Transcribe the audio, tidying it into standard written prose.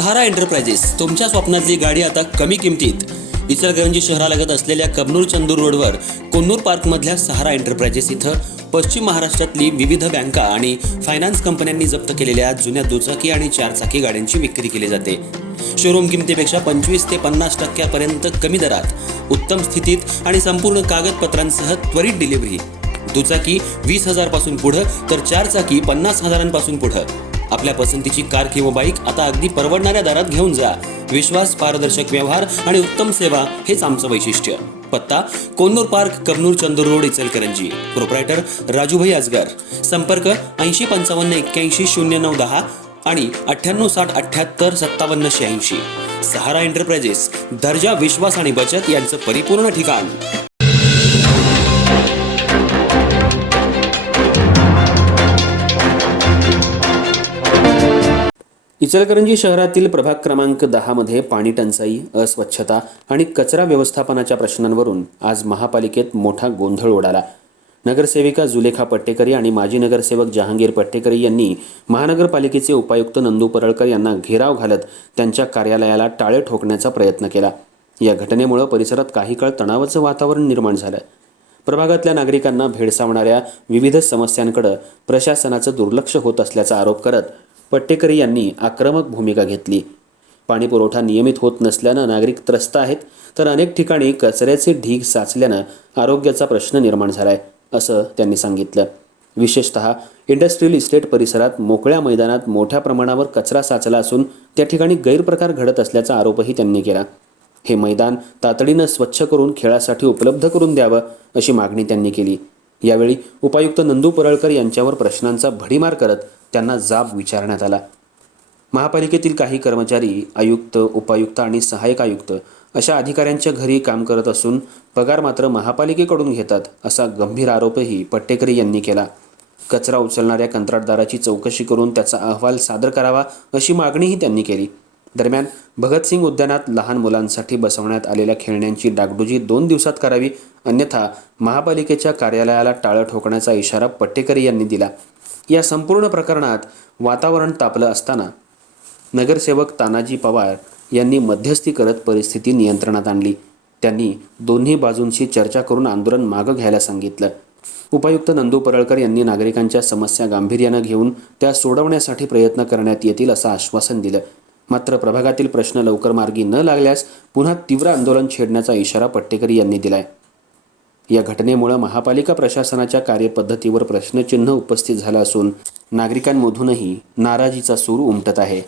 सहारा enterprises तुमच्या स्वप्नातली गाडी आता कमी किमतीत. इचलकरंजी शहरालगत असलेल्या कबनूर चंदूर रोडवर कोन्नूर पार्कमधल्या सहारा एंटरप्राइजेस इथं पश्चिम महाराष्ट्रातली विविध बँका आणि फायनान्स कंपन्यांनी जप्त केलेल्या जुन्या दुचाकी आणि चारचाकी गाड्यांची विक्री केली जाते. शोरूम किमतीपेक्षा 25 ते 50% कमी दरात, उत्तम स्थितीत आणि संपूर्ण कागदपत्रांसह त्वरित डिलिव्हरी. दुचाकी 20,000 पासून पुढे तर चारचाकी 50,000 पासून पुढे. आपल्या पसंतीची कार किंवा बाईक आता अगदी परवडणाऱ्या दरात घेऊन जा. विश्वास, पारदर्शक व्यवहार आणि उत्तम सेवा हेच आमचं वैशिष्ट्य. पत्ता Konnur park, Kabnur Chandur road, Ichalkaranji. Proprietor Rajubhai Ajgar. संपर्क 8055810910 आणि 9860785786. सहारा एंटरप्राइजेस, दर्जा, विश्वास आणि बचत यांचं परिपूर्ण ठिकाण. इचलकरंजी शहरातील प्रभाग क्रमांक 10 मध्ये पाणी टंचाई, अस्वच्छता आणि कचरा व्यवस्थापनाच्या प्रश्नांवरून आज महापालिकेत मोठा गोंधळ उडाला. नगरसेविका जुलेखा पट्टेकरी आणि माजी नगरसेवक जहांगीर पट्टेकरी यांनी महानगरपालिकेचे उपायुक्त नंदू परळकर यांना घेराव घालत त्यांच्या कार्यालयाला टाळे ठोकण्याचा प्रयत्न केला. या घटनेमुळे परिसरात काही काळ तणावाचं वातावरण निर्माण झालं. प्रभागातल्या नागरिकांना भेडसावणाऱ्या विविध समस्यांकडे प्रशासनाचं दुर्लक्ष होत असल्याचा आरोप करत पट्टेकरी यांनी आक्रमक भूमिका घेतली. पाणी पुरवठा नियमित होत नसल्यानं नागरिक त्रस्त आहेत, तर अनेक ठिकाणी कचऱ्याचे ढीग साचल्यानं आरोग्याचा प्रश्न निर्माण झालाय, असं त्यांनी सांगितलं. विशेषतः इंडस्ट्रियल इस्टेट परिसरात मोकळ्या मैदानात मोठ्या प्रमाणावर कचरा साचला असून त्या ठिकाणी गैरप्रकार घडत असल्याचा आरोपही त्यांनी केला. हे मैदान तातडीनं स्वच्छ करून खेळासाठी उपलब्ध करून द्यावं, अशी मागणी त्यांनी केली. यावेळी उपायुक्त नंदू परळकर यांच्यावर प्रश्नांचा भडीमार करत त्यांना जाब विचारण्यात आला. महापालिकेतील काही कर्मचारी आयुक्त, उपायुक्त आणि सहाय्यक आयुक्त अशा अधिकाऱ्यांच्या घरी काम करत असून पगार मात्र महापालिकेकडून घेतात, असा गंभीर आरोपही पट्टेकरी यांनी केला. कचरा उचलणाऱ्या कंत्राटदाराची चौकशी करून त्याचा अहवाल सादर करावा, अशी मागणीही त्यांनी केली. दरम्यान भगतसिंग उद्यानात लहान मुलांसाठी बसवण्यात आलेल्या खेळण्यांची डागडुजी 2 दिवसात करावी, अन्यथा महापालिकेच्या कार्यालयाला टाळं ठोकण्याचा इशारा पट्टेकरी यांनी दिला. या संपूर्ण प्रकरणात वातावरण तापलं असताना नगरसेवक तानाजी पवार यांनी मध्यस्थी करत परिस्थिती नियंत्रणात आणली. त्यांनी दोन्ही बाजूंशी चर्चा करून आंदोलन मागं घ्यायला सांगितलं. उपायुक्त नंदू परळकर यांनी नागरिकांच्या समस्या गांभीर्यानं घेऊन त्या सोडवण्यासाठी प्रयत्न करण्यात येतील, असं आश्वासन दिलं. मात्र प्रभागातील प्रश्न लवकर मार्गी न लागल्यास पुन्हा तीव्र आंदोलन छेडण्याचा इशारा पट्टेकरी यांनी दिलाय. या घटनेमुळे महापालिका प्रशासनाच्या कार्यपद्धतीवर प्रश्नचिन्ह उपस्थित झालं असून नागरिकांमधूनही नाराजीचा सूर उमटत आहे.